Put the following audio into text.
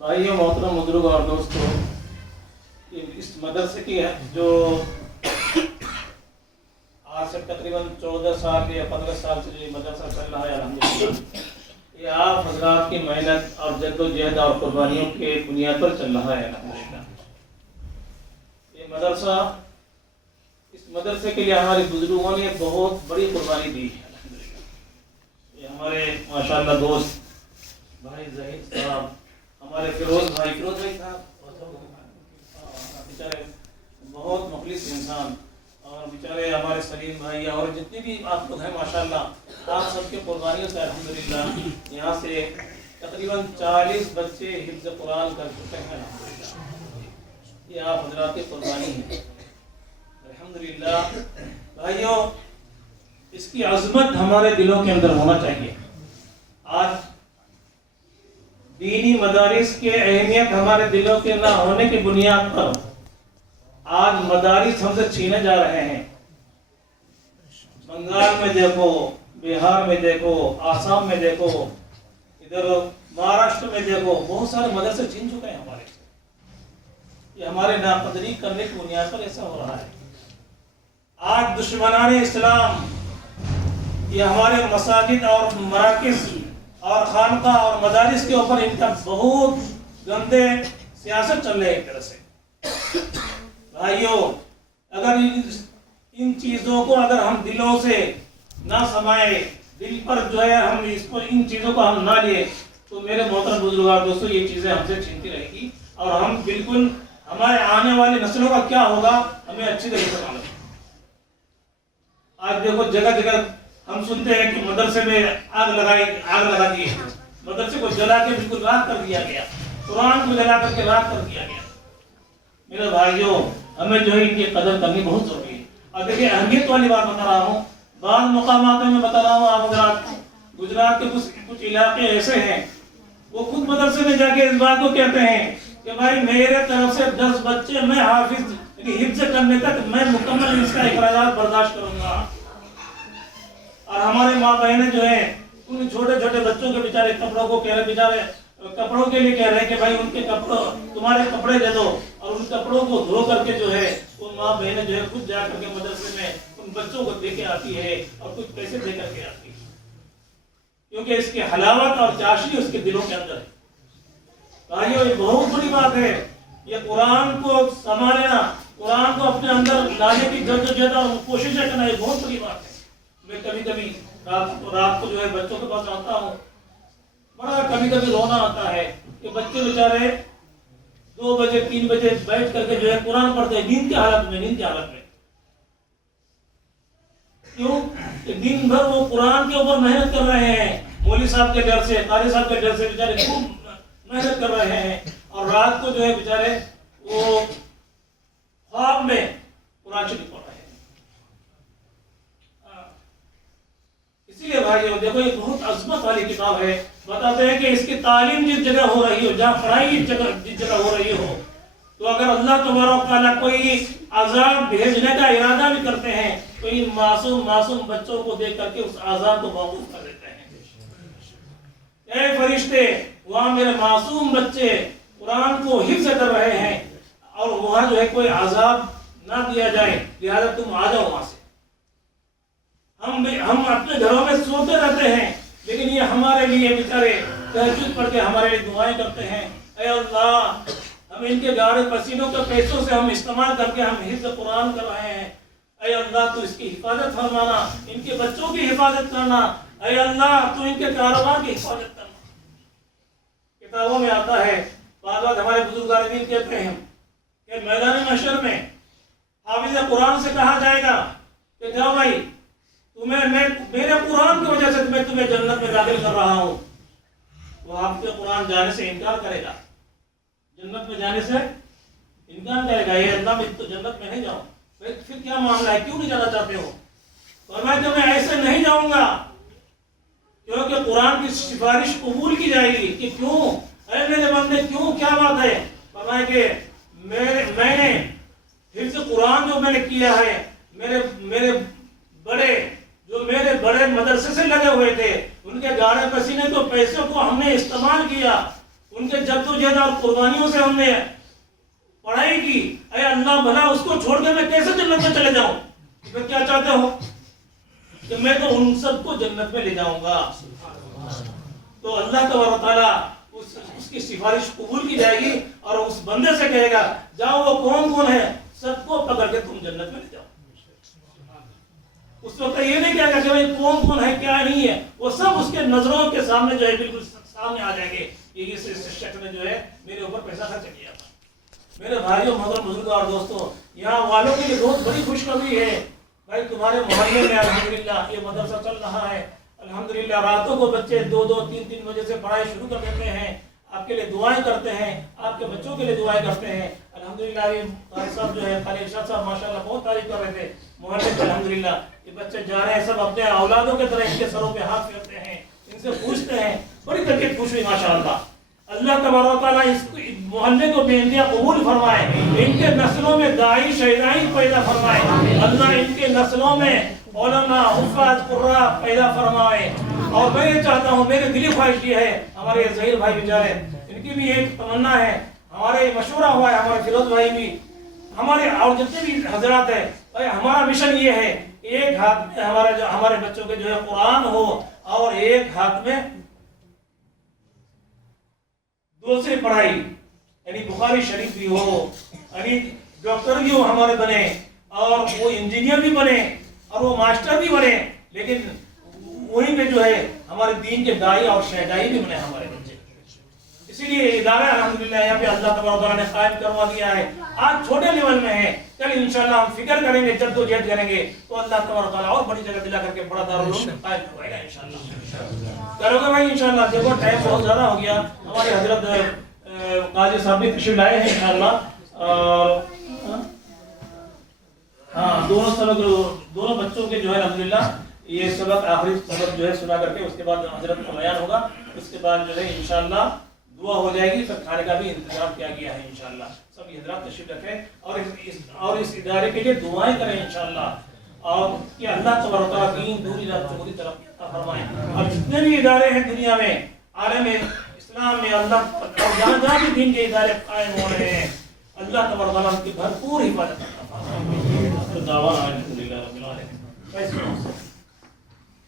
بھائیوں محترم بزرگ اور دوستوں، اس مدرسے کی جو آج سے تقریباً 14 سال یا 15 سال سے جو یہ مدرسہ چل رہا ہے، الحمدللہ یہ آپ حضرات کی محنت اور جد و جہد اور قربانیوں کے بنیاد پر چل رہا ہے۔ الحمدللہ یہ مدرسہ، اس مدرسے کے لیے ہمارے بزرگوں نے بہت بڑی قربانی دی ہے۔ الحمدللہ یہ ہمارے ماشاءاللہ دوست بھائی ظہیر صاحب، ہمارے فیروز بھائی صاحب بیچارے بہت مخلص انسان، اور بیچارے ہمارے سلیم بھائی اور جتنے بھی آپ لوگ ہیں ماشاءاللہ، آپ سب کے قربانیوں سے الحمدللہ یہاں سے تقریباً 40 بچے حفظ قرآن کر چکے ہیں۔ الحمدللہ یہ آپ حضرات کی قربانی ہے۔ الحمدللہ بھائیوں، اس کی عظمت ہمارے دلوں کے اندر ہونا چاہیے۔ آج دینی مدارس کی اہمیت ہمارے دلوں کے نہ ہونے کی بنیاد پر آج مدارس ہم سے چھینے جا رہے ہیں۔ بنگال میں دیکھو، بہار میں دیکھو، آسام میں دیکھو، ادھر مہاراشٹر میں دیکھو، بہت سارے مدرسے چھین چکے ہیں ہمارے سے۔ یہ ہمارے ناقدری کرنے کی بنیاد پر ایسا ہو رہا ہے۔ آج دشمنان اسلام یہ ہمارے مساجد اور مراکز اور خانقاہ اور مدارس کے اوپر ان کا بہت گندے سیاست چل رہی ہے۔ ایک طرح سے بھائیوں، اگر ان چیزوں کو اگر ہم دلوں سے نہ سمائے، دل پر جو ہے ہم اس کو ان چیزوں کو ہم نہ لیے، تو میرے محترم بزرگوں دوستوں یہ چیزیں ہم سے چھینتی رہے گی، اور ہم بالکل ہمارے آنے والی نسلوں کا کیا ہوگا ہمیں اچھی طریقے سے معلوم ہے۔ آج دیکھو جگہ جگہ ہم سنتے ہیں کہ مدرسے میں آگ لگا دی، مدرسے کو جلا کے بالکل راکھ کر دیا گیا، قرآن کو جلا کر کے راکھ کر دیا گیا۔ میرے بھائیوں، ہمیں جو ہے ان کی قدر کرنی بہت ضروری ہے۔ اور دیکھیں اہمیت والی بات بتا رہا ہوں، بعض مقامات میں بتا رہا ہوں آپ حضرات، گجرات کے کچھ علاقے ایسے ہیں، وہ خود مدرسے میں جا کے اس بات کو کہتے ہیں کہ بھائی میرے طرف سے 10 بچے میں حافظ حفظ کرنے تک میں مکمل اس کا اخراجات برداشت کروں گا۔ اور ہمارے ماں بہنیں جو ہیں ان چھوٹے چھوٹے بچوں کے بیچارے کپڑوں کو کہہ رہے، بیچارے کپڑوں کے لیے کہہ رہے کہ بھائی ان کے کپڑوں تمہارے کپڑے دے دو، اور ان کپڑوں کو دھو کر کے جو ہے وہ ماں بہنیں جو ہے خود جا کر کے مدرسے میں ان بچوں کو دے کے آتی ہے اور کچھ پیسے دے کر کے آتی ہے، کیونکہ اس کی حلاوت اور چاشنی اس کے دلوں کے اندر ہے۔ بھائیو، یہ بہت بڑی بات ہے، یہ قرآن کو سنبھالنا، قرآن کو اپنے اندر لانے کی جدوجہد اور کوششیں کرنا، یہ بہت بڑی بات ہے۔ میں کبھی کبھی رات کو جو ہے بچوں کے پاس آتا ہوں، بڑا کبھی کبھی رونا آتا ہے کہ بچے بیچارے 2 بجے 3 بجے بیٹھ کر کے جو ہے قرآن پڑھتے ہیں نیند کی حالت میں۔ کیوں کہ دن بھر وہ قرآن کے اوپر محنت کر رہے ہیں، مولوی صاحب کے ڈر سے، قاری صاحب کے ڈر سے بیچارے خوب محنت کر رہے ہیں، اور رات کو جو ہے بیچارے وہ خواب میں قرآن شریف پڑھ رہے ہیں۔ اسی لیے بھائیو دیکھو، یہ بہت عظمت والی کتاب ہے۔ بتاتے ہیں کہ اس کی تعلیم جس جگہ ہو رہی ہو، جہاں پڑھائی جس جگہ ہو رہی ہو، تو اگر اللہ تبارک تعالیٰ کوئی عذاب بھیجنے کا ارادہ بھی کرتے ہیں تو ان معصوم بچوں کو دیکھ کر کے اس عذاب کو موقوف کر دیتے ہیں۔ اے فرشتے، وہاں میرے معصوم بچے قرآن کو حفظ کر رہے ہیں، اور وہاں جو ہے کوئی عذاب نہ دیا جائے، لہذا تم آ جاؤ وہاں سے۔ ہم اپنے گھروں میں سوتے رہتے ہیں، لیکن یہ ہمارے لیے بیچارے تہجد پڑھ کے ہمارے لیے دعائیں کرتے ہیں، اے اللہ ہم ان کے گاڑے پسینوں کے پیسوں سے ہم استعمال کر کے ہم حفظ قرآن کر رہے ہیں، اے اللہ تو اس کی حفاظت فرمانا، ان کے بچوں کی حفاظت کرنا، اے اللہ تو ان کے کاروبار کی حفاظت کرنا۔ کتابوں میں آتا ہے، بعض بات ہمارے بزرگان دین کہتے ہیں کہ میدان محشر میں حافظ قرآن سے کہا جائے گا کہ جاؤ بھائی، میرے قرآن کی وجہ سے تمہیں جنت میں داخل کر رہا ہوں۔ وہ آپ کے قرآن جانے سے انکار کرے گا، جنت میں جانے سے انکار کرے گا، یہ اللہ میں تو جنت میں نہیں جاؤں۔ پھر کیا معاملہ ہے، کیوں نہیں جانا چاہتے ہو؟ فرمایا کہ میں ایسے نہیں جاؤں گا کیونکہ قرآن کی سفارش قبول کی جائے گی کہ کیوں اے میرے بندے، کیوں، کیا بات ہے؟ فرمایا کہ میں نے حفظ قرآن جو میں نے کیا ہے، میرے بڑے مدرسے سے لگے ہوئے تھے، ان کے گاڑے پسینے تو پیسوں کو ہم نے استعمال کیا، ان کے جدوجہد اور قربانیوں سے ہم نے پڑھائی کی. اے اللہ بھلا اس کو چھوڑ کے میں کیسے جنت میں چلے جاؤں؟ پھر کیا چاہتے ہو کہ میں تو ان سب کو جنت میں لے جاؤں گا. تو اللہ تبارک و تعالیٰ اس کی سفارش قبول کی جائے گی اور اس بندے سے کہے گا جاؤ وہ کون کون ہے سب کو پکڑ کے تم جنت میں لے جاؤ. اس وقت یہ نہیں کہے گا کہ بھائی کون کون ہے کیا نہیں ہے, وہ سب اس کے نظروں کے سامنے جو ہے بالکل سامنے آ جائیں گے. یہ اس شخص نے جو ہے میرے اوپر پیسہ خرچ کیا تھا. میرے بھائیوں محترم بزرگوں اور دوستوں, یہاں والوں کے لیے بہت بڑی خوشخبری ہے. بھائی تمہارے محلے میں الحمدللہ یہ مدرسہ چل رہا ہے. الحمدللہ راتوں کو بچے 2-3 بجے سے پڑھائی شروع کر دیتے ہیں. آپ کے لیے دعائیں کرتے ہیں, آپ کے بچوں کے لیے دعائیں کرتے ہیں. الحمدللہ یہ قاری صاحب جو ہے قاری ارشاد صاحب ماشاءاللہ بہت تعریف کر رہے تھے محلے میں. الحمدللہ یہ بچے جا رہے ہیں سب اپنے اولادوں کے طرح ان کے سروں پہ ہاتھ پھیرتے ہیں, ان سے پوچھتے ہیں. بڑی طبیعت خوش ہوئی ماشاءاللہ. اللہ تبارک و تعالیٰ اس محلے کو بے انتہا قبول فرمائے, ان کے نسلوں میں داعی شہدائی پیدا فرمائے. اللہ ان کے نسلوں میں علماء حفاظ قراء پیدا فرمائے. اور میں یہ چاہتا ہوں, میری دلی خواہش یہ ہے, ہمارے ظہیر بھائی بیچارے ان کی بھی ایک تمنا ہے, ہمارے مشورہ ہوا ہے, ہمارے فیروز بھائی بھی, ہمارے اور جتنے بھی حضرات ہیں, ہمارا مشن یہ ہے ایک ہاتھ میں ہمارے بچوں کے جو ہے قرآن ہو اور ایک ہاتھ میں دوسری پڑھائی, یعنی بخاری شریف بھی ہو, یعنی ڈاکٹر بھی ہو ہمارے بنے, اور وہ انجینئر بھی بنے, اور وہ ماسٹر بھی بنے, لیکن وہیں پہ جو ہے ہمارے دین کے داعی اور شہدائی بھی بنے ہمارے بچے. اسی لیے ادارہ الحمدللہ یہاں پہ اللہ تبارک و تعالیٰ نے قائم کروا دیا ہے. آج چھوٹے لیول میں ہے, کل انشاءاللہ ہم فکر کریں گے, جدوجہد کریں گے تو اللہ تبارک و تعالیٰ اور بڑی جگہ دلا کر کے بڑا دارالعلوم قائم کروائے گا انشاءاللہ. کرو گے بھائی انشاءاللہ. دیکھو ٹائم بہت زیادہ ہو گیا. ہمارے حضرت قاضی صاحب بھی تشریف لائے ہیں انشاءاللہ. ہاں دونوں بچوں کے جو ہے الحمدللہ یہ سبق آخری سبق جو ہے سنا کر کے اس کے بعد حضرت کا بیان ہوگا. اس کے بعد جو ہے انشاءاللہ دعا ہو جائے گی. پھر کھانے کا بھی انتظام کیا گیا ہے انشاءاللہ. سب حضرات تشریف رکھیں اور اس ادارے کے لیے دعائیں کریں انشاءاللہ, اور کہ اللہ تبارک و تعالیٰ دین دوری رات چوری طرف عطا فرمائے. اور جتنے بھی ادارے ہیں دنیا میں, عالم اسلام میں, اللہ اور جہاں جہاں بھی دین کے ادارے قائم ہو رہے ہیں, اللہ تبارک و تعالیٰ کی بھرپور حفاظت عطا فرمائے. دعوانا الحمدللہ رب العالمین.